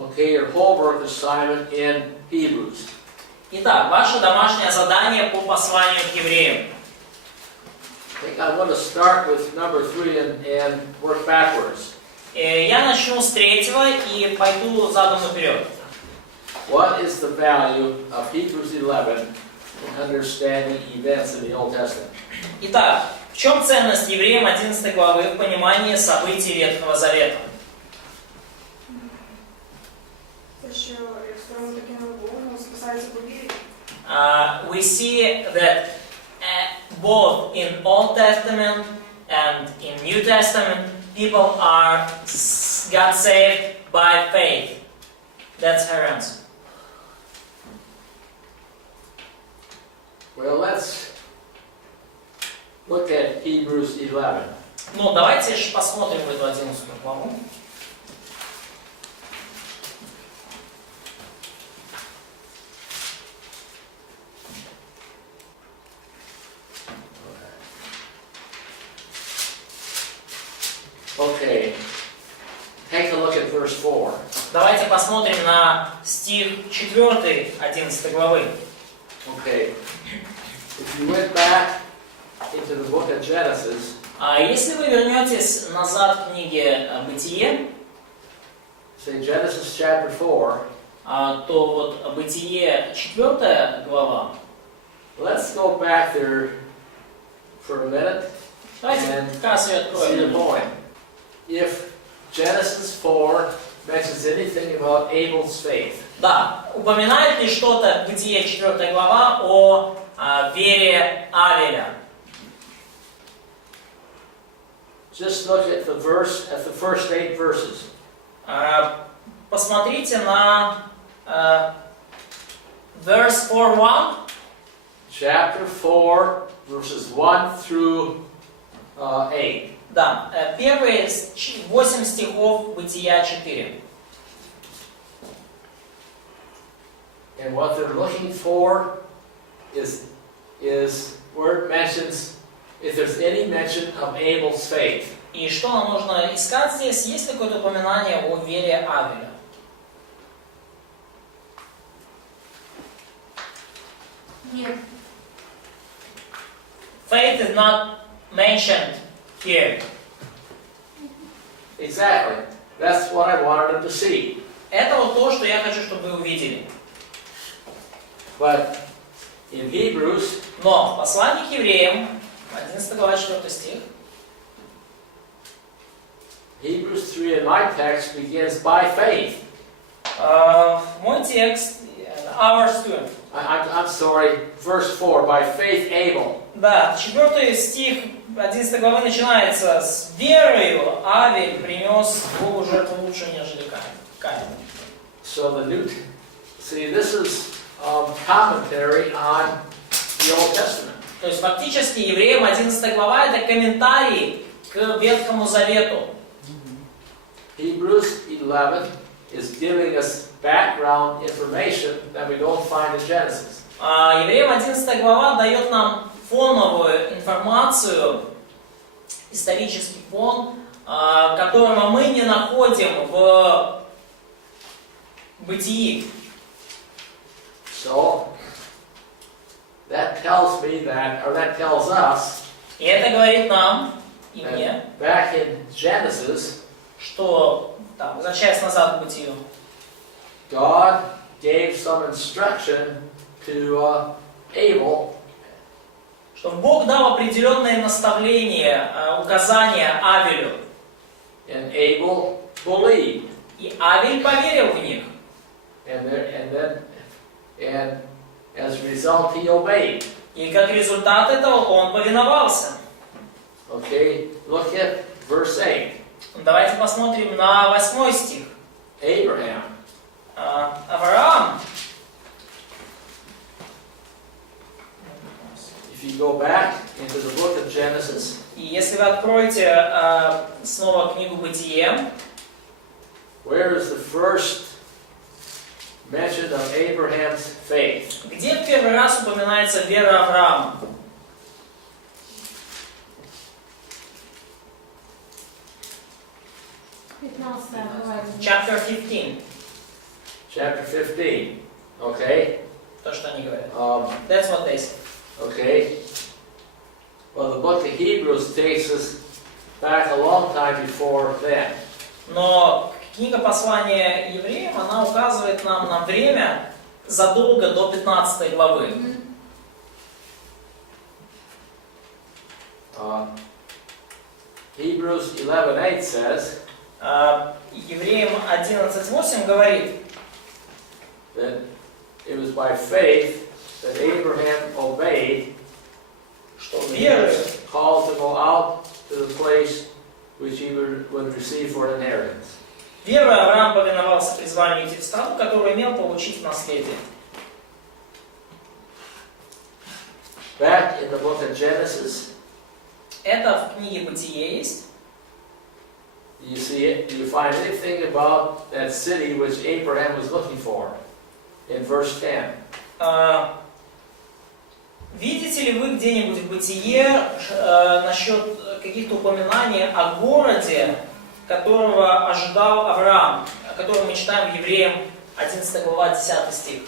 Okay, your homework assignment in Hebrews. Итак, ваше домашнее задание по посланию к евреям. I think I want to start with number 3 and work backwards. Я начну с 3-го и пойду задом наперед. What is the value of Hebrews 11 in understanding events in the Old Testament? Итак, в чем ценность евреям 11 главы в понимании событий Ветхого Завета? We see that both in Old Testament and in New Testament, people got saved by faith. That's her answer. Well, let's look at Hebrews 11. Ну, давайте же посмотрим в эту 11 главу. Okay, take a look at verse 4. Давайте посмотрим на стих 4 11 главы. Okay, if you went back into the book of Genesis, Если вы вернетесь назад к книге Бытие, say Genesis chapter 4, то вот Бытие 4 глава. let's go back there for a minute Давайте как раз ее and see the откроем. point. If Genesis 4 mentions anything about Abel's faith, Да, упоминает ли что-то Бытие 4 глава о вере Авеля? just look at the verse, at the first 8 verses. Посмотрите на verse 4:1. Chapter 4, verses 1 through 8. Да, первые 8 стихов Бытия 4. And what they're looking for is where it mentions, if there's any mention of Abel's faith. И что нам нужно искать здесь? Есть ли какое-то упоминание о вере Авеля? Нет. Faith is not mentioned here. Exactly. That's what I wanted them to see. Это вот то, что я хочу, чтобы вы увидели. But in Hebrews, Но в послании к евреям, 11 глава 4 стих, Hebrews 3 in my text begins by faith. мой текст, ours too. I'm sorry, verse 4, by faith Abel. Да, 4 стих 11 главы начинается с верою Авель принес Богу жертву лучше, нежели Каин. So this is commentary on the Old Testament. То есть фактически евреям 11 глава это комментарий к Ветхому Завету. Hebrews 11 is giving us background information that we don't find in Genesis. Евреям 11 глава дает нам фоновую информацию, исторический фон, которого мы не находим в Бытии. So that tells me that, or that tells us, И это говорит нам, и мне, that back in Genesis, что, там, возвращаясь назад к Бытию, God gave some instruction to Abel, что Бог дал определенные наставления, указания Авелю. and Abel believed. И Авель поверил в них. And as a result, he obeyed. И как результат этого он повиновался. Okay, look at verse 8. Давайте посмотрим на 8 стих. Abraham. Авраам. If you go back into the book of Genesis, И если вы откроете снова книгу Бытие, where is the first mention of Abraham's faith? где в первый раз упоминается вера Авраама? Chapter 15. chapter 15. Okay? То, что они говорят. Um, That's what they say. okay? Well, the book of Hebrews takes us back a long time before then. Но книга послания евреям, она указывает нам на время задолго до 15 главы. Hebrews 11:8 says Евреям 11:8 говорит, that it was by faith that Abraham obeyed, что when he верой, was called to go out to the place which he would receive for an inheritance. верой Авраам повиновался призванию идти в страну, которую имел получить в наследие. Back in the book of Genesis, Это в книге Бытие есть. you see it, do you find anything about that city which Abraham was looking for in verse 10? Видите ли вы где-нибудь в Бытие насчет каких-то упоминаний о городе, которого ожидал Авраам, о котором мы читаем в Евреям 11 глава 10 стих?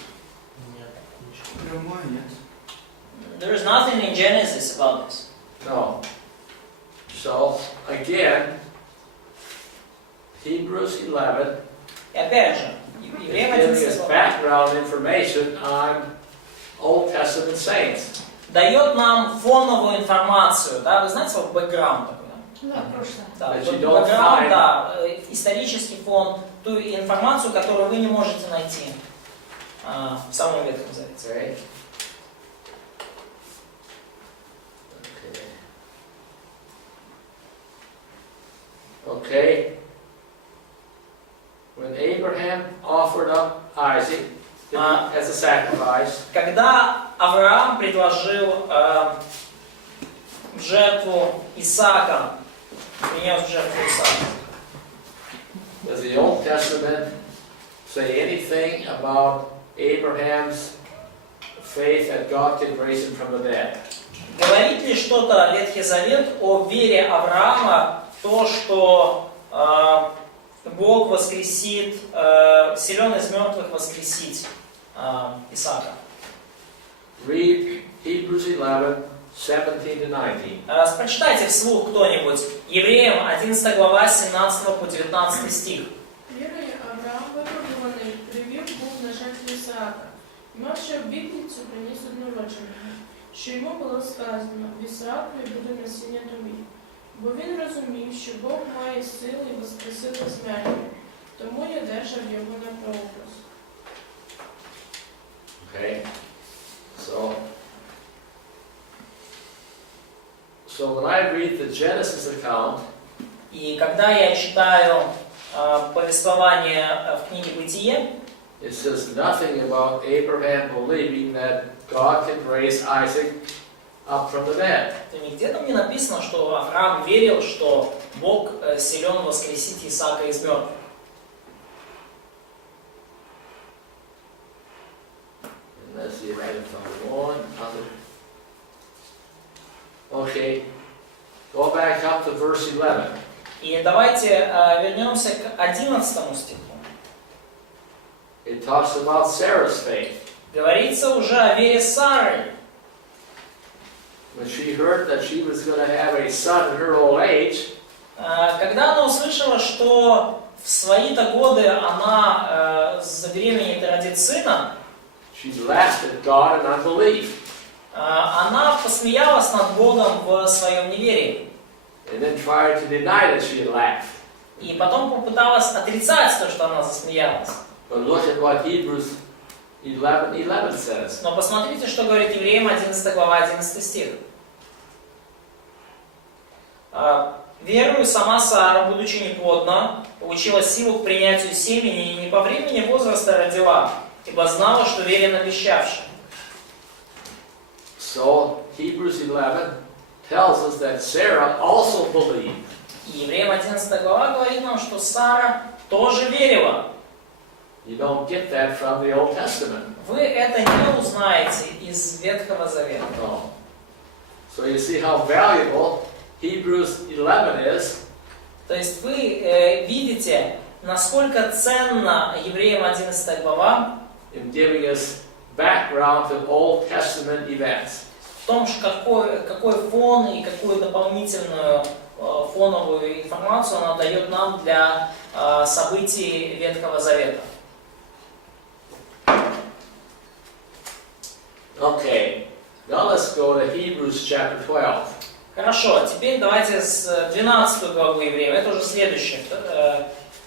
There is nothing in Genesis about this. No. So, again, Hebrews 11 И опять же, is Евреям giving 11 us глава background information on Old Testament saints. дает нам фоновую информацию, да, вы знаете, вот бэкграунд такой, да? Да, прошлое. Да, That вот you don't бэкграунд, find- да, исторический фон, ту информацию, которую вы не можете найти в самом Ветхом Завете. Okay. When Abraham offered up Isaac as a sacrifice, Когда Авраам предложил в жертву Исаака, принес в жертву Исаака, does the Old Testament say anything about Abraham's faith that God could raise him from the dead? говорит ли что-то Ветхий Завет о вере Авраама в то, что Бог воскресит, силен из мертвых воскресить Исаака? Read Hebrews 11, 17-19. Прочитайте вслух кто-нибудь Евреям 11 глава 17 по 19 стих. Вірою Авраам випробуваний привів був на жертву Ісаака. Мавши обітницю, приніс однородженого, що йому було сказано, в Ісаакові буде насіння тобі. Бо він розумів, що Бог має сили воскресити з мертвих, тому й одержав його на прообраз. Okay? So when I read the Genesis account, И когда я читаю повествование в книге Бытие, it says nothing about Abraham believing that God can raise Isaac up from the dead. то нигде там не написано, что Авраам верил, что Бог силен воскресить Исаака из мертвых. And let's see if I can find one other. Okay, go back up to verse 11. И давайте вернемся к 11 стиху. It talks about Sarah's faith. Говорится уже о вере Сары. When she heard that she was going to have a son in her old age, Когда она услышала, что в свои-то годы она забеременеет и родит сына, she laughed at God in unbelief. она посмеялась над Богом в своем неверии. And then tried to deny that she had laughed. И потом попыталась отрицать то, что она засмеялась. But look at what Hebrews 11:11 says. Но посмотрите, что говорит Евреям 11 глава 11 стих. «Верую, сама Сара, будучи неплодна, получила силу к принятию семени и не по времени возраста родила, ибо знала, что верен обещавший». So Hebrews 11 tells us that Sarah also believed. И Евреям 11 глава говорит нам, что Сара тоже верила. You don't get that from the Old Testament. Вы это не узнаете из Ветхого Завета. No. So you see how valuable Hebrews 11 is. То есть вы видите, насколько ценна Евреям 11 глава in giving us background to Old Testament events. в том, какой фон и какую дополнительную фоновую информацию она дает нам для событий Ветхого Завета. Okay, now let's go to Hebrews chapter 12. Хорошо, теперь давайте с 12 главы Евреям. Это уже следующее,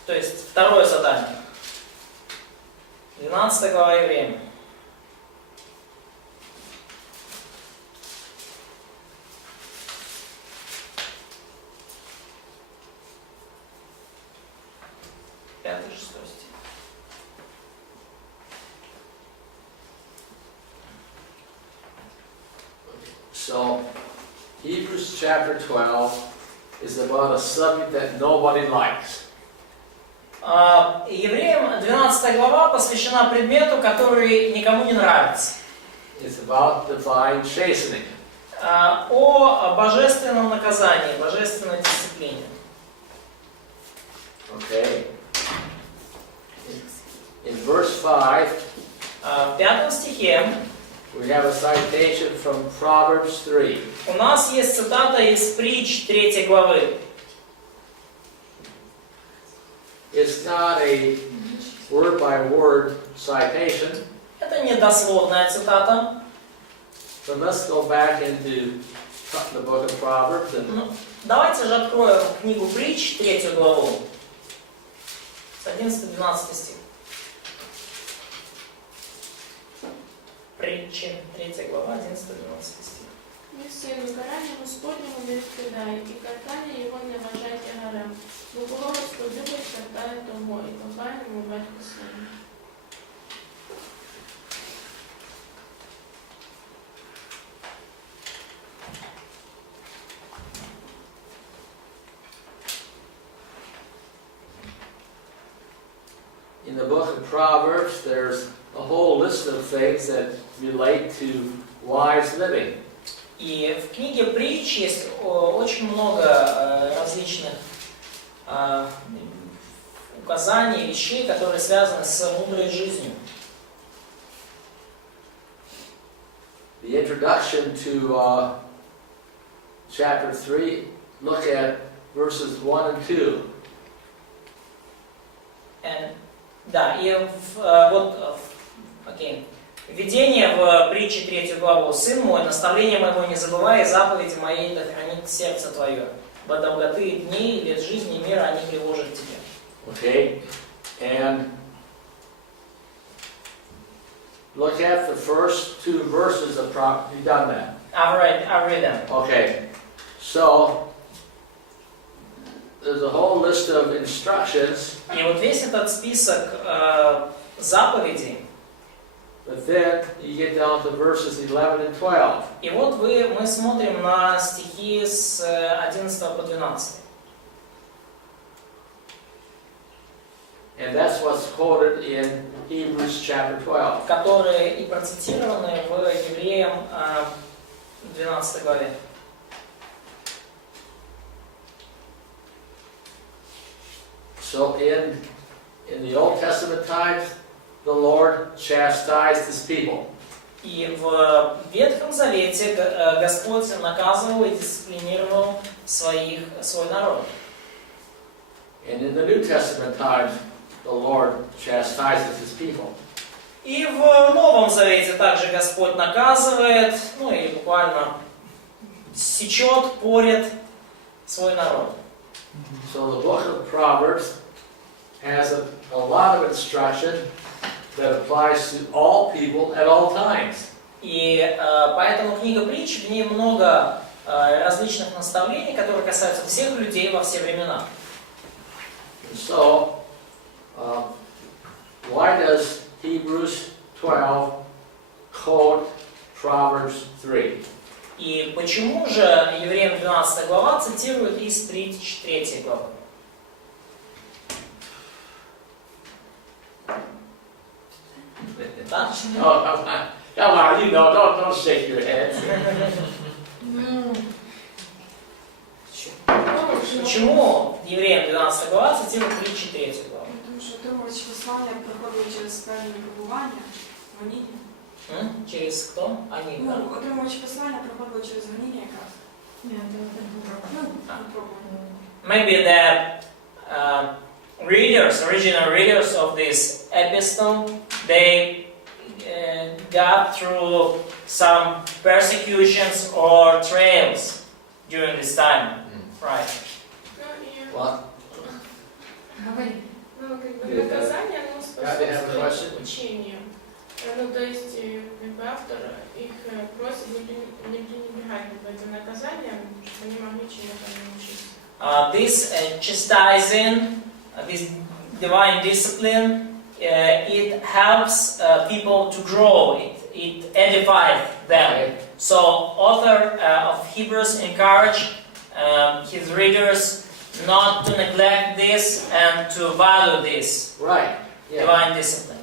то есть второе задание. 12 глава Евреям. Пятый, шестой стих. So, Hebrews chapter 12 is about a subject that nobody likes. Евреям 12 глава посвящена предмету, который никому не нравится. It's about divine chastening. О божественном наказании, божественной дисциплине. Okay. In verse 5, В 5 стихе we have a citation from Proverbs 3. у нас есть цитата из притч 3 главы. It's not a word-by-word citation, Это не дословная цитата. but let's go back into the book of Proverbs and Давайте же откроем книгу притч 3 главу. С 11-12 стих. Притчи 3 глава, 11-12 стих. Мій сину, карання Господнього не відкидай, і картання його не вважайте гарем. Бо кого Господь любить, картає того, і кохає йому батько своєму. in the book of Proverbs, there's a whole list of things that relate to wise living. И в книге притч есть очень много различных указаний, вещей, которые связаны с мудрой жизнью. The introduction to chapter 3, look at verses 1 and 2. Да, и введение в притче 3 главу. «Сын мой, наставление моего не забывай, и заповеди моей да хранит сердце твое. Во долготы дней, лет жизни и мира они приложат тебе». Okay, and look at the first 2 verses of Proverbs. You've done that. I've read them. Okay, so there's a whole list of instructions. И вот весь этот список заповедей. But then you get down to verses 11 and 12. И вот мы смотрим на стихи с 11 по 12. And that's what's quoted in Hebrews chapter 12. Которые и процитированы в Евреям 12 главе. So in the Old Testament times, the Lord chastised His people. И в Ветхом Завете Господь наказывал и дисциплинировал свой народ. And in the New Testament times, the Lord chastises His people. И в Новом Завете также Господь наказывает, или буквально сечет, порет свой народ. So the book of Proverbs has a lot of instruction that applies to all people at all times. И поэтому книга притч, в ней много различных наставлений, которые касаются всех людей во все времена. So, why does Hebrews 12 quote Proverbs 3? И почему же Евреям 12 глава цитирует из притч 3 главы? Да? Oh, come on, you know, don't shake your head. Почему Евреям 12 глава цитирует притчи 3 главу? Отримувач послання проходить через певні випробування, гоніння. Через кто? Они, да? Ну, отримувач послання проходить через гоніння якраз. Maybe the original readers of this epistle, they got through some persecutions or trials during this time, right? What? Ну, как бы наказание, оно способствует учению. Ну, то есть, как бы автор их просит не пренебрегать этим наказанием, чтобы они могли чему-то научиться. This chastising, this divine discipline, it helps people to grow. It edifies them. Okay. So, author of Hebrews encourage his readers not to neglect this and to value this Right. Yeah. divine discipline.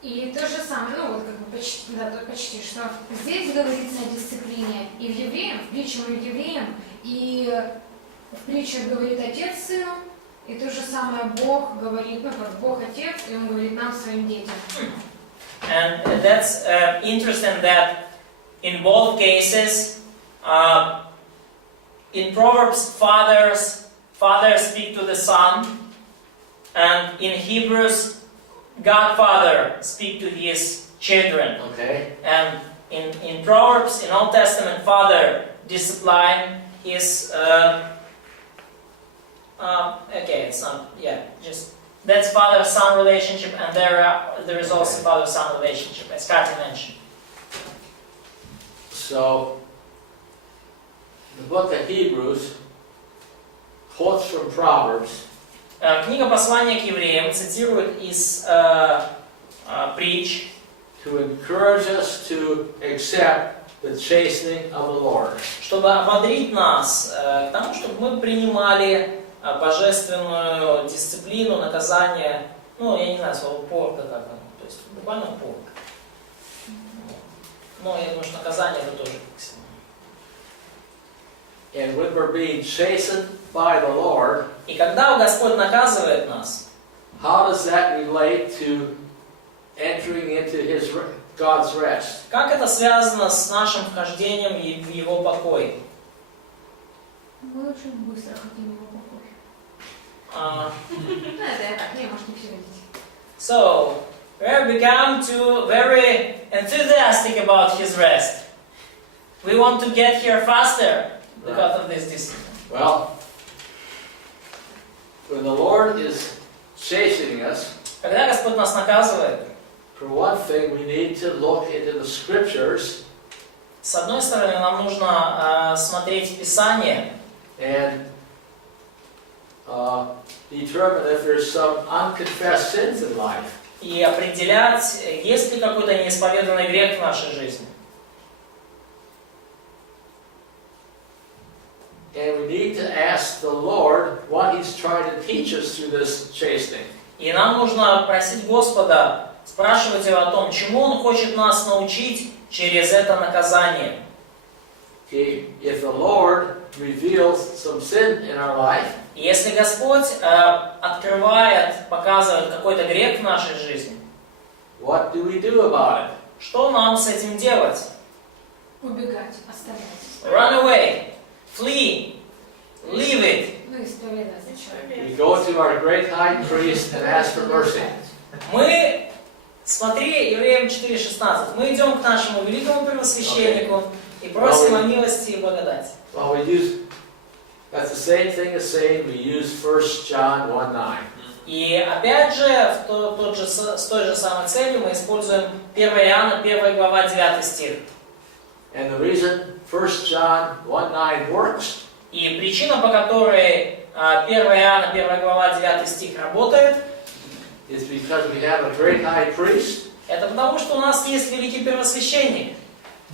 И то же самое, ну вот как бы почти, да, почти, что здесь говорится о дисциплине и в евреям, в притче говорит евреям, и в притче говорит Отец Сыну, и то же самое Бог говорит, ну как Бог Отец, и Он говорит нам, своим детям. And that's interesting that in both cases, in Proverbs, fathers speak to the son, and in Hebrews, Godfather speak to his children. Okay. And in Proverbs, in Old Testament, father discipline his. Okay, it's not. Yeah, just that's father-son relationship, and there is also father-son relationship, as Kati mentioned. So, the book of Hebrews quotes from Proverbs. Книга послания к евреям цитирует из притч, to encourage us to accept the chastening of the Lord. чтобы ободрить нас к тому, чтобы мы принимали божественную дисциплину, наказание, ну, я не знаю, слово порка как оно, то есть буквально порка. Но я думаю, что наказание это тоже максимум. And when we're being chastened by the Lord, И когда Господь наказывает нас, how does that relate to entering into God's rest? как это связано с нашим вхождением в Его покой? Мы очень быстро хотим его покой. Uh, Ну это я так, не, может не все видите. so, we become to very enthusiastic about His rest. We want to get here faster because of this discipline. Well, when the Lord is chastening us, Когда Господь нас наказывает, for one thing, we need to look into the scriptures с одной стороны, нам нужно смотреть в Писание and determine if there's some unconfessed sins in life. и определять, есть ли какой-то неисповеданный грех в нашей жизни. And we need to ask the Lord what He's trying to teach us through this chastening. И нам нужно просить Господа, спрашивать Его о том, чему Он хочет нас научить через это наказание. If the Lord reveals some sin in our life, И если Господь открывает, показывает какой-то грех в нашей жизни, what do we do about it? что нам с этим делать? Убегать, оставлять. Run away, flee, leave it. Ну, исповедаться человека. We go to our great high priest and ask for mercy. Мы, смотри, Евреям 4:16, мы идем к нашему великому первосвященнику и просим о милости и благодати. Well, that's the same thing as saying we use 1 John 1:9. И опять же, с той же самой целью мы используем 1 Иоанна, 1 глава, 9 стих. And the reason 1 John 1:9 works И причина, по которой 1 Иоанна, 1 глава, 9 стих работает, is because we have a great high priest это потому, что у нас есть великий первосвященник,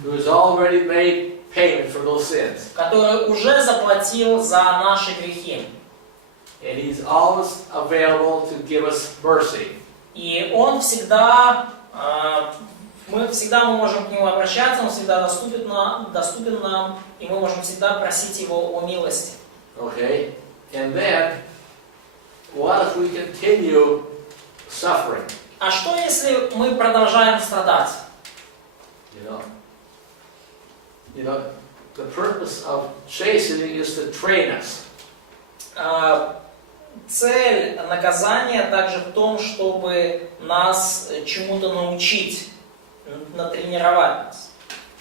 who has already made payment for those sins. который уже заплатил за наши грехи. And He's always available to give us mercy. И Он всегда, мы можем к Нему обращаться, Он всегда доступен нам, и мы можем всегда просить Его о милости. Okay? And then, what if we can continue suffering? А что, если мы продолжаем страдать? You know, the purpose of chastening is to train us. Цель наказания также в том, чтобы нас чему-то научить, натренировать нас.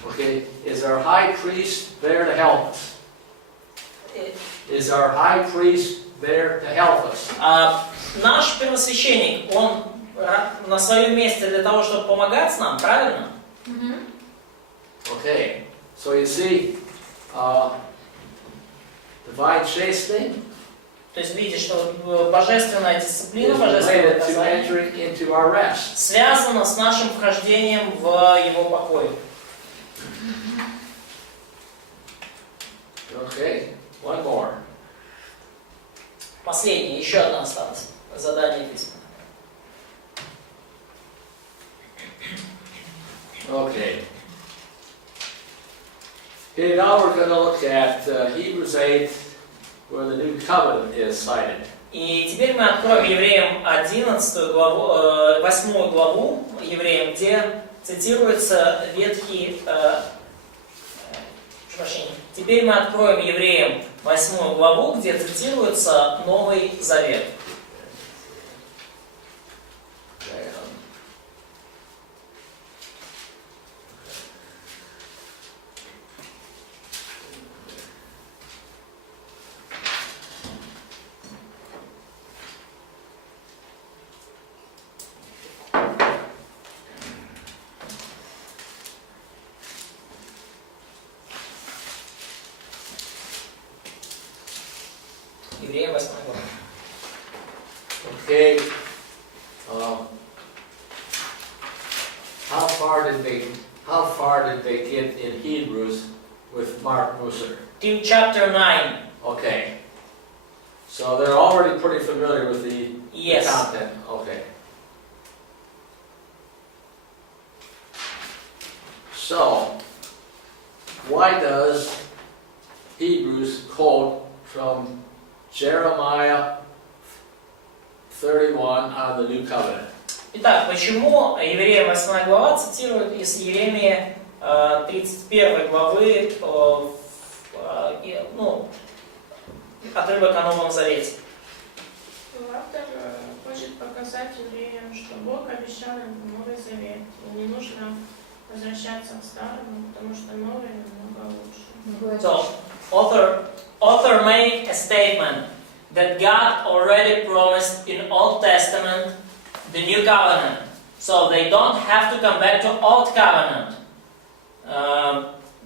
Okay, is our high priest there to help us? Is our high priest there to help us? Наш первосвященник, он на своем месте для того, чтобы помогать нам, правильно? Okay, so you see, divine chastening То есть видишь, что божественная дисциплина, is божественное related to наказание entering into our rest. связана с нашим вхождением в его покой. Okay, one more. Последнее, еще одно осталось. Задание письма. Okay. Okay, now we're going to look at Hebrews 8, where the new covenant is cited. И теперь мы откроем Евреям 11 главу, 8 главу Евреям, где цитируется Ветхий... Теперь мы откроем Евреям 8 главу, где цитируется Новый Завет. Евреям 8 глава. Okay. How far did they get in Hebrews with Mark Musser? To chapter 9. Okay. So they're already pretty familiar with the Yes. content. Okay. So, why does Hebrews quote from Jeremiah 31 on the New Covenant? Итак, почему Евреям 8 глава цитирует из Иеремии 31 главы отрывок о Новом Завете? Автор хочет показать евреям, что Бог обещал им Новый Завет. И не нужно возвращаться к старому, потому что новый намного лучше. So, author made a statement that God already promised in Old Testament the new covenant. So they don't have to come back to Old Covenant.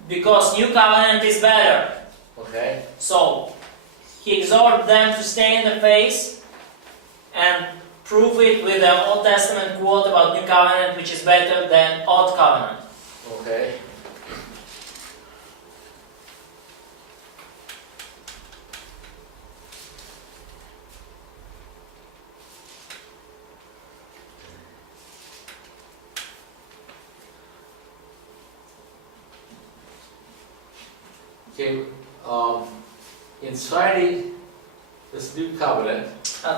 Because new covenant is better. Okay. So, he exhorted them to stay in the faith and prove it with the Old Testament quote about new covenant, which is better than Old Covenant. Okay. Okay, in citing this new covenant,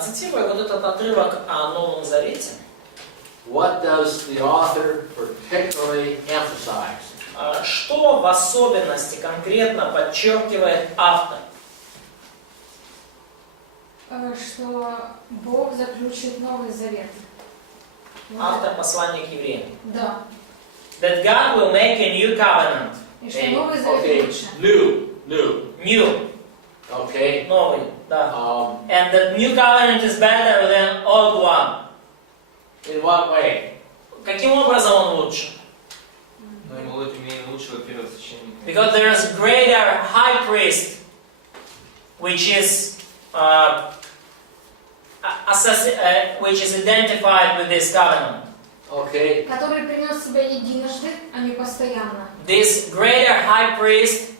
Цитируя вот этот отрывок о Новом Завете, what does the author particularly emphasize? что в особенности конкретно подчеркивает автор? Что Бог заключит Новый Завет. Автор послания к евреям. Да. That God will make a new covenant. И что Новый Завет Okay, лучше. new. New. Okay. Новый. Да. And the new covenant is better than old one. In what way? Каким образом он лучше? Но ему имеет лучшего первосвященника. Because there is greater high priest, which is identified with this covenant. Okay. Который принес себя единожды, а не постоянно. This greater high priest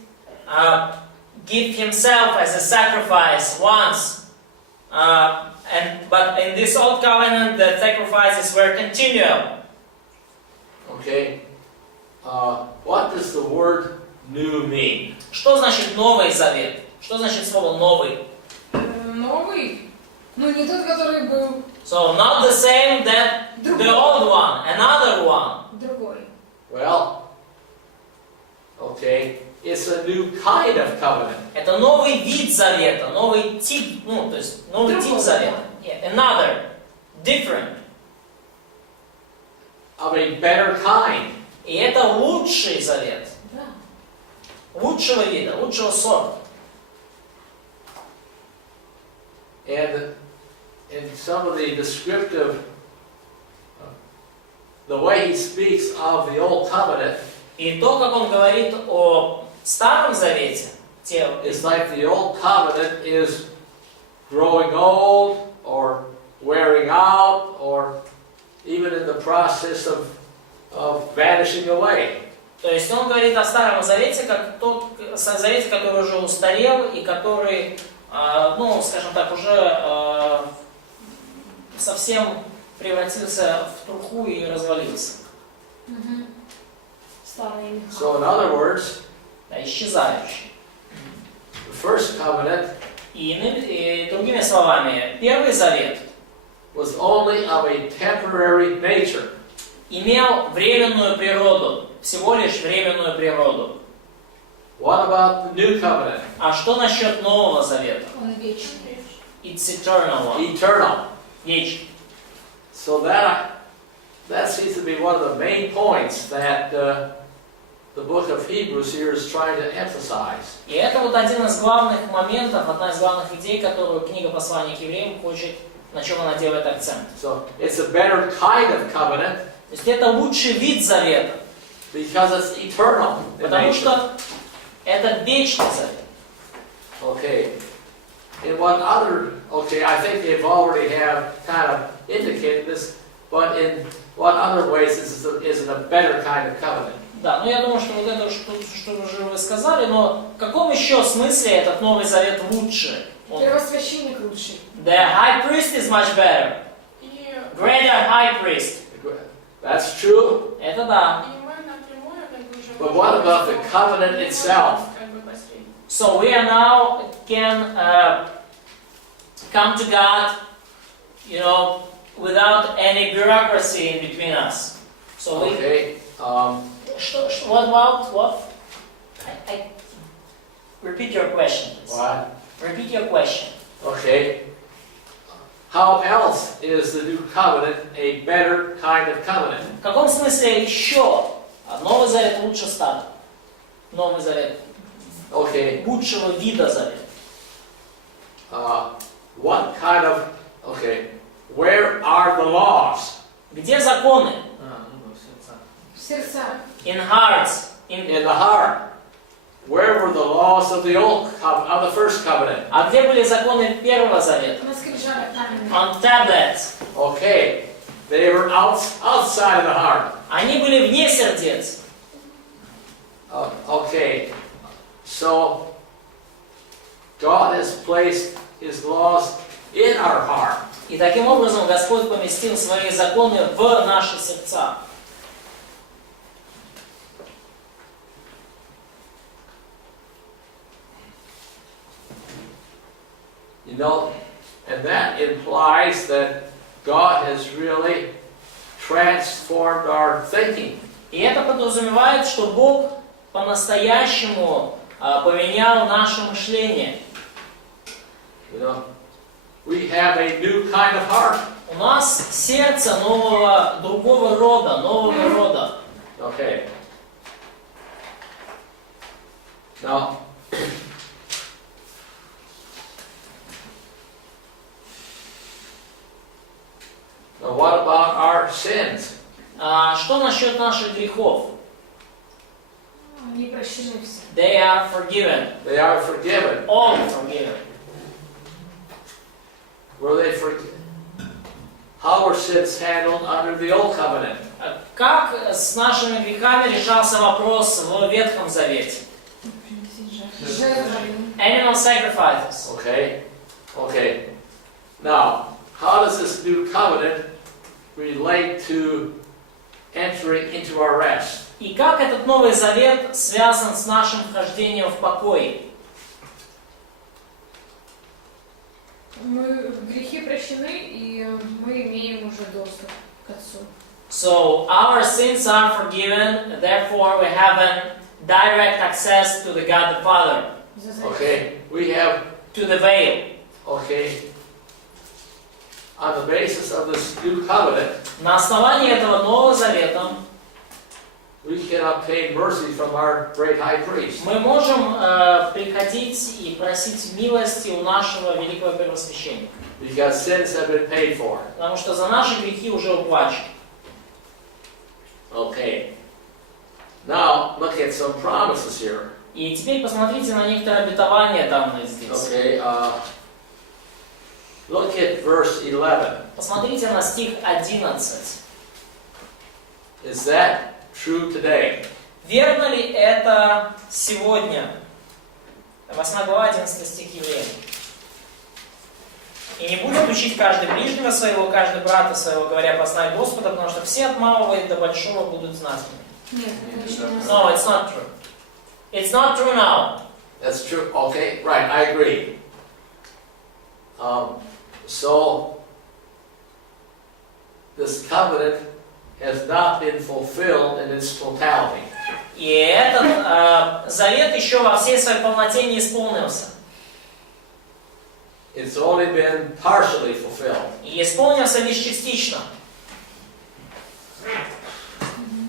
give himself as a sacrifice once, but in this old covenant the sacrifices were continual. Okay. What does the word new mean? Что значит Новый Завет? Что значит слово новый? Новый Ну, не тот, который был So not the same that the old one, another one. другой. Well, okay, it's a new kind of covenant. Это новый вид завета, новый тип, ну, то есть новый тип Другой, завета. Yeah, another, different. Of a better kind. И это лучший завет. Да. Лучшего вида, лучшего сорта. And in some of the descriptive, the way he speaks of the old covenant, И то, как он говорит о Старом Завете, it's like the old covenant is growing old or wearing out or even in the process of vanishing away. то есть он говорит о Старом Завете, как тот Завете, который уже устарел и который, ну, скажем так, уже совсем превратился в труху и развалился. Угу. Старый меха. So in other words, Да, исчезающий. the first covenant И другими словами, Первый Завет was only of a temporary nature. имел временную природу, всего лишь временную природу. What about the new covenant? А что насчет Нового Завета? Он вечный. It's eternal one. Eternal. Вечный. So that seems to be one of the main points that the book of Hebrews here is trying to emphasize. И это вот один из главных моментов, одна из главных идей, которую книга послания к евреям хочет, на чем она делает акцент. So it's a better kind of covenant То есть это лучший вид завета, because it's eternal in потому nature. что это вечный завет. Okay. In what other, okay, I think they've already have kind of indicated this, but in what other ways is it a better kind of covenant? Да, ну я думаю, что вот это, что уже вы сказали, но в каком еще смысле этот Новый Завет лучше? Первосвященник лучший. The high priest is much better. И Greater high priest. That's true. Это да. мы напрямую как бы уже But what about the covenant itself? как бы посредник. So we are now can come to God, you know, without any bureaucracy in between us. So we. Okay. What about what? I repeat your question, please. What? Repeat your question. Okay. How else is the new covenant a better kind of covenant? В каком смысле еще Новый Завет лучше старого? Новый Завет Okay. лучшего вида завета. What kind of, okay, where are the laws? Где законы? В сердцах. In hearts. In the heart. Where were the laws of the of the first covenant? А где были законы Первого Завета? На скрижалях каменных. On tablets. Okay. They were outside of the heart. Они были вне сердец. Okay. So, God has placed His laws in our heart. И таким образом Господь поместил свои законы в наши сердца. You know, and that implies that God has really transformed our thinking. И это подразумевает, что Бог по-настоящему поменял наше мышление. You know, we have a new kind of heart. У нас сердце другого рода. Okay. Now, what about our sins? Что насчет наших грехов? Они прощены все. They are forgiven. They are forgiven. All forgiven. Were they forgiven? How were sins handled under the old covenant? Как с нашими грехами решался вопрос в Ветхом Завете? Жертвы. Animal sacrifices. Okay. Okay. Now, how does this new covenant relate to entering into our rest? И как этот Новый Завет связан с нашим вхождением в покой? Мы грехи прощены, и мы имеем уже доступ к Отцу. So our sins are forgiven, therefore we have a direct access to the God the Father, За завет. Okay, we have, to the veil. okay, on the basis of this new covenant, На основании этого Нового Завета we can obtain mercy from our great high priest. мы можем приходить и просить милости у нашего великого первосвященника, Because sins have been paid for. потому что за наши грехи уже уплачены. Okay. Now, look at some promises here. И теперь посмотрите на некоторые обетования данные здесь. Okay, look at verse 11. Посмотрите на стих 11. Is that true today? Верно ли это сегодня? 8 глава, 11 стих Евреям. И не будет учить каждый ближнего своего, каждый брата своего, говоря, познай Господа, потому что все от малого и до большого будут знать меня. Нет, это еще не No, it's not true. It's not true now. That's true. Okay, right, I agree. So, this covenant has not been fulfilled in its totality. И этот завет еще во всей своей полноте не исполнился. It's only been partially fulfilled. И исполнился лишь частично.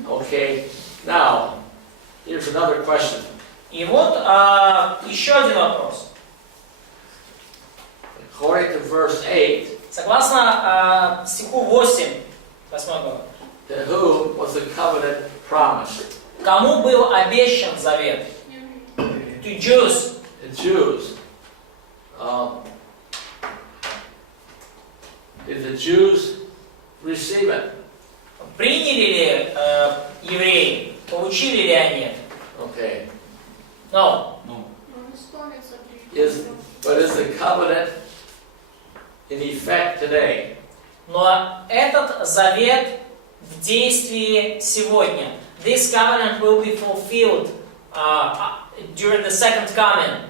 Okay, now, here's another question. И вот еще один вопрос. According to verse 8, Согласно стиху 8, 8 глава, to whom was the covenant promised? кому был обещан завет? To Jews. The Jews. Did the Jews receive it? Приняли ли евреи? Получили ли они это? Okay. No. Он исполнится при But is the covenant in effect today? Но этот завет в действии сегодня. This covenant will be fulfilled during the second coming.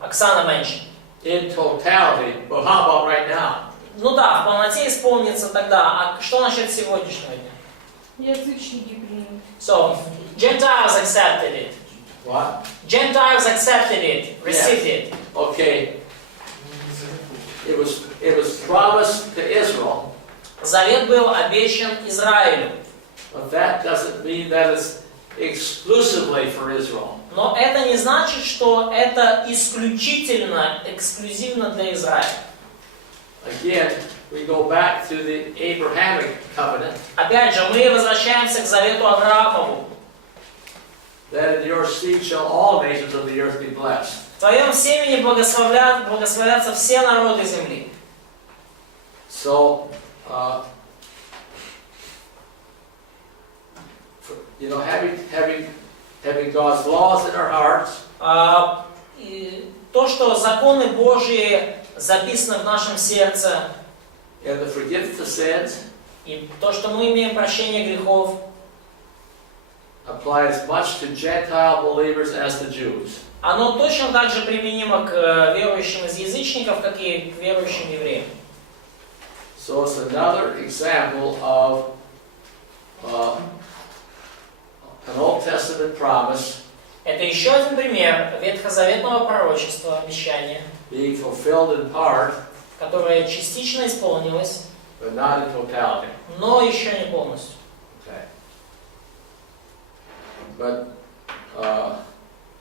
Оксана mentioned. In totality. But how about right now? Ну да, в полноте исполнится тогда. А что насчет сегодняшнего дня? язычники приняли. So, Gentiles accepted it. What? Gentiles accepted it, received it. Okay. It was promised to Israel, Завет был обещан Израилю. but that doesn't mean that it's exclusively for Israel. Но это не значит, что это исключительно, эксклюзивно для Израиля. Again, we go back to the Abrahamic covenant, Опять же, мы возвращаемся к завету Авраамову. that in your seed shall all nations of the earth be blessed. В твоем семени благословятся все народы земли. So, having God's laws in our hearts, И то, что законы Божьи записаны в нашем сердце, and the forgiveness of sins и то, что мы имеем прощение грехов, apply as much to Gentile believers as to Jews. оно точно так же применимо к верующим из язычников, как и к верующим евреям. So it's another example of an Old Testament promise Это еще один пример ветхозаветного пророчества, обещания, being fulfilled in part, которое частично исполнилось, but not in totality. но еще не полностью. Okay.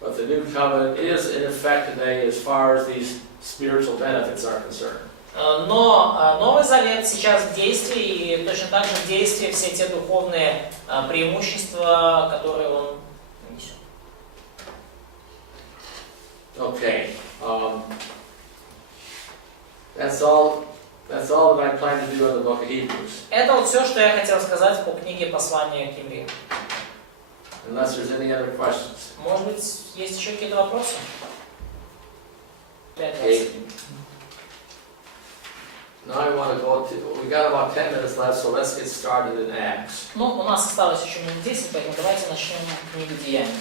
But the new covenant is in effect today as far as these spiritual benefits are concerned. Но Новый Завет сейчас в действии, и точно так же в действии все те духовные преимущества, которые он несет. Okay. That's all that I plan to do in the book of Hebrews. Это вот все, что я хотел сказать по книге послания к евреям. Unless there's any other questions. Может быть, есть еще какие-то вопросы? Okay. Now I want to go to, we got about 10 minutes left, so let's get started in Acts. Ну, у нас осталось еще минут 10, поэтому давайте начнем книгу Деяний.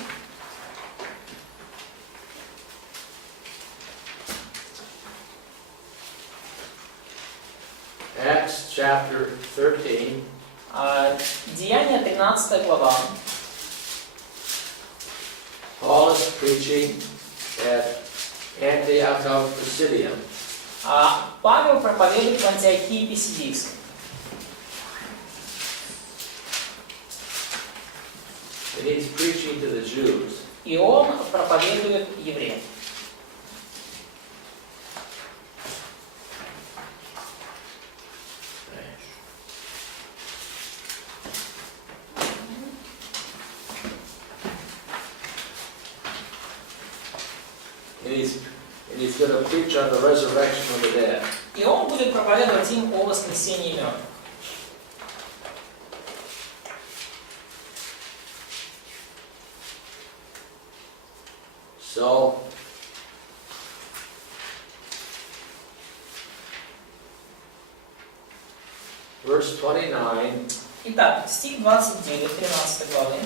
Acts chapter 13. Деяния 13 глава. Paul is preaching at Antioch of Pisidia. Павел проповедует в Антиохии Писидийской. And he's preaching to the Jews. И он проповедует евреям. And he's going to preach on the resurrection of the dead. И он будет проповедовать им о воскресении мертвых. So, verse 29 Итак, стих 29, 13 главы.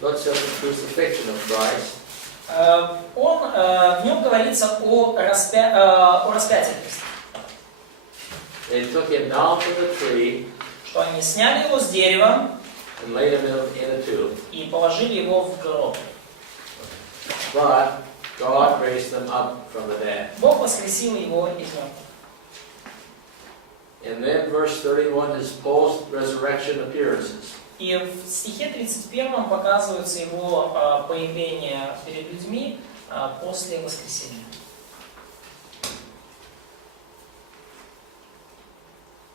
looks at the crucifixion of Christ. В нем говорится о распятии Христа. They took him down from the tree Что они сняли его с дерева and laid him in a tomb. и положили его в гроб. But God raised him up from the dead. Бог воскресил его из мертвых. And then verse 31 is post-resurrection appearances. И в стихе 31 показывается его появление перед людьми после воскресения.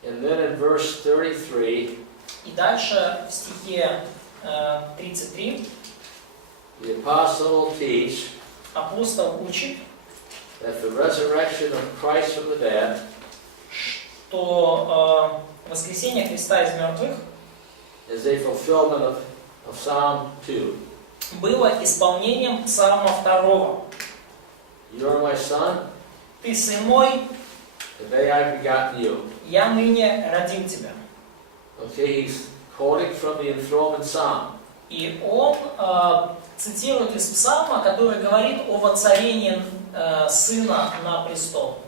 And then in verse 33, И дальше в стихе 33 the apostle will teach апостол учит, that the resurrection of Christ from the dead что воскресение Христа из мертвых is a fulfillment of Psalm 2. было исполнением Псалма 2. You are my son, «Ты сын мой, today I've begotten you. я ныне родил тебя». Okay, he's quoting from the enthronement psalm. И он цитирует из Псалма, который говорит о воцарении сына на престол.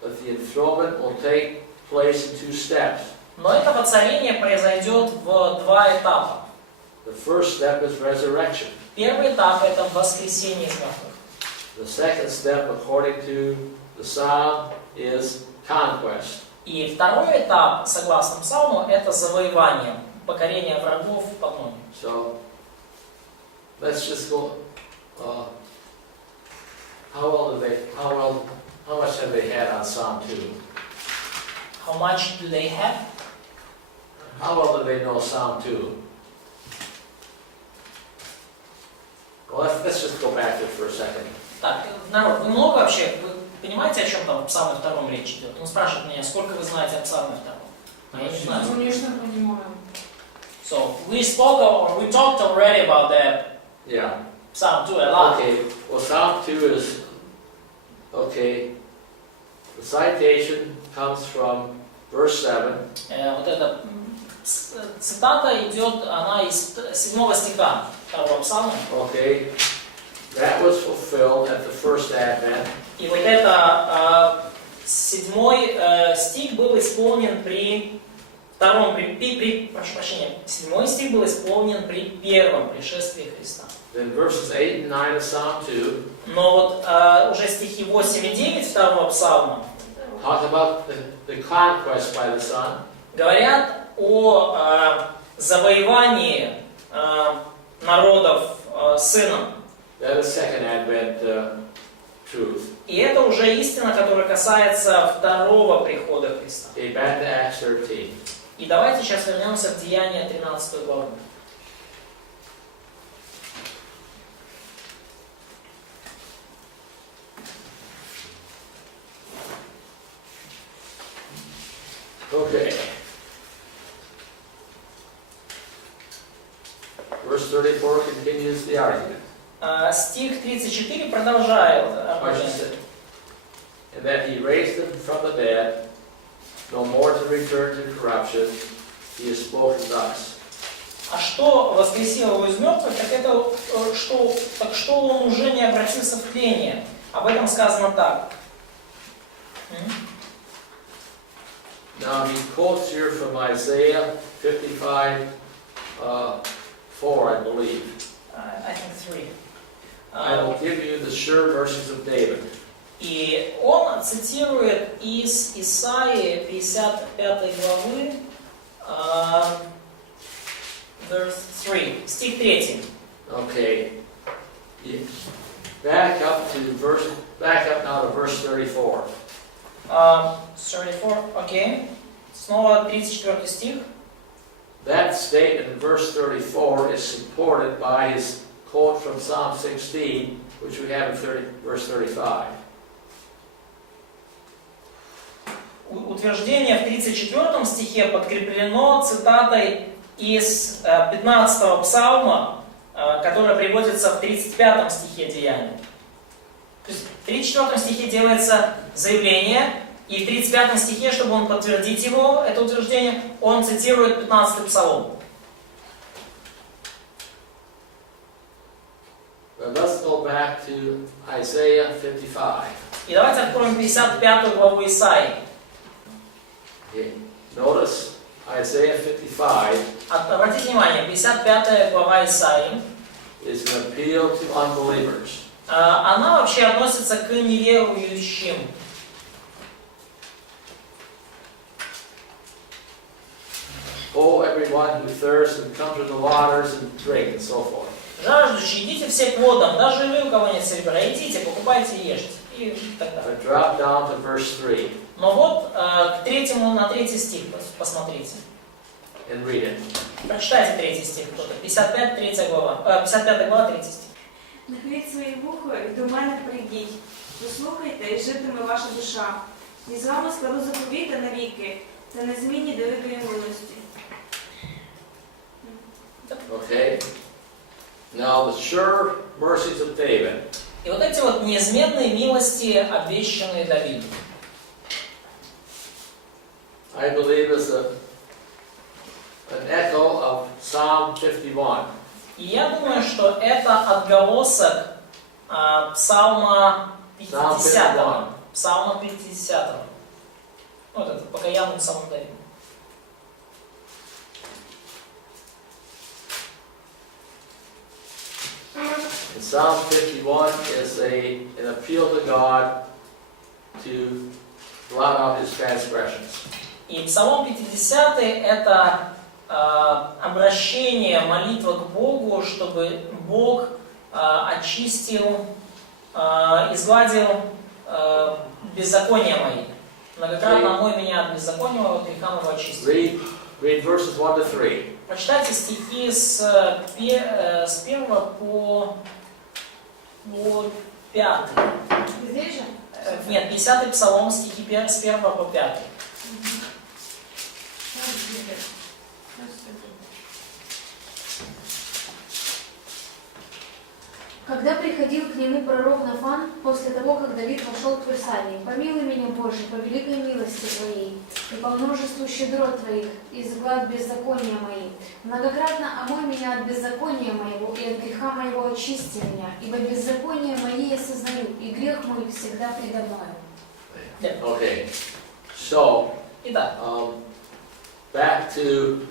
But the enthronement will take place in two steps. Но это воцарение произойдет в два этапа. The first step is resurrection. Первый этап – это воскресение из мертвых. The second step, according to the psalm, is conquest. И второй этап, согласно Псалму, это завоевание, покорение врагов под ноги. So, let's just go. How much have they had on Psalm 2? How much do they have? How well do they know Psalm 2? Well, let's just go back there for a second. Так, народ, вы много вообще, вы понимаете, о чем там в Псалме 2 речь идет? Он спрашивает меня, сколько вы знаете о Псалме 2? А я не знаю. Конечно, понимаю. So, we talked already about that Yeah. Psalm 2 a lot. Okay. Well, Psalm 2 is okay. The citation comes from verse 7. Вот эта цитата идет, она из 7 стиха 2 Псалма. Okay. That was fulfilled at the first advent. И вот это 7 стих был исполнен при втором, прошу прощения, 7 стих был исполнен при первом пришествии Христа. Then verses 8 and 9 of Psalm 2 Но вот уже стихи 8 и 9 2 Псалма talk about the conquest by the Son. говорят о завоевании народов сыном. That is second advent truth. И это уже истина, которая касается второго прихода Христа. Okay, back to Acts 13. И давайте сейчас вернемся в Деяния 13 главу. Okay. Verse 34 continues the argument. Стих 34 продолжает аргумент. And that he raised them from the dead, no more to return to corruption, he has spoken thus. А что воскресил его из мертвых, так это что он уже не обратился в тление. Об этом сказано так. Now he quotes here from Isaiah 55, 4, I believe. I think 3. I will give you the sure mercies of David. И он цитирует из Исаии 55 главы, verse 3, стих 3. Okay. Yeah. Back up now to verse 34. 34, окей. Снова 34 стих. That statement in verse 34 is supported by his quote from Psalm 16, which we have in verse 35. Утверждение в 34 стихе подкреплено цитатой из 15 псалма, которая приводится в 35 стихе Деяния. То есть в 34 стихе делается заявление, и в 35 стихе, чтобы он подтвердить его, это утверждение, он цитирует 15 псалом. Let's go back to Isaiah 55. И давайте откроем 55 главу Исаии. Okay. Notice Isaiah 55 Обратите внимание, 55 глава Исаии, is an appeal to unbelievers. она вообще относится к неверующим. Oh, everyone who thirsts, and come to the waters and drink, and so forth. Жаждущие, идите все к водам, даже вы, у кого нет серебра, идите, покупайте и ешьте. И так далее. But drop down to verse 3 Но вот на третий стих посмотрите. and read it. Прочитайте третий стих кто-то. 55 глава, 3 стих. Нахиліть свої вуха і до мене прийдіть. Послухайте, і житиме ваша душа. І з вами складу заповіти навіки, та незмінні до великої милості. Okay? Now the sure mercies of David. И вот эти вот неизменные милости, обещанные Давиду. I believe is an echo of Psalm 51. И я думаю, что это отголосок Псалма 50. Псалма 50. Вот это, покаянный псалм Давида. And Psalm 51 is an appeal to God to blot out his transgressions. И Псалом 50 это обращение, молитва к Богу, чтобы Бог очистил, изгладил беззакония мои. Многократно омой меня от беззакония моего, от греха моего очистил. Read verses 1 to 3. Прочитайте стихи с 1 по 5. Здесь же? Нет, 50-й псалом, стихи с 1 по 5. Когда приходил к нему пророк Нафан, после того, как Давид вошел в Иерусалим, «Помилуй меня, Боже, по великой милости Твоей, и по множеству щедрот Твоих, и изгладь беззакония мои. Многократно омой меня от беззакония моего, и от греха моего очисти меня, ибо беззаконие мои я сознаю, и грех мой всегда предо мною». Okay. So, Итак, back to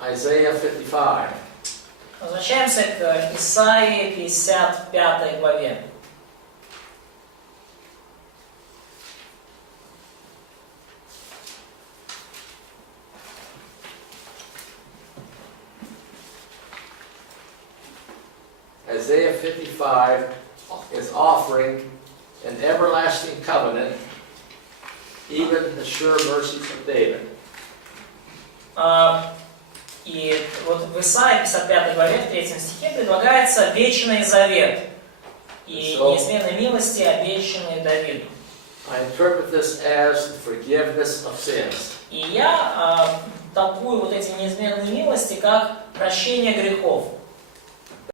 Isaiah 55. возвращаемся к Исаии 55 главе. Isaiah 55 is offering an everlasting covenant, even the sure mercies of David. И вот в Исаии 55 главе, в 3 стихе, предлагается вечный завет и неизменные милости, обещанные Давиду. I interpret this as the forgiveness of sins. И я толкую вот эти неизменные милости как прощение грехов.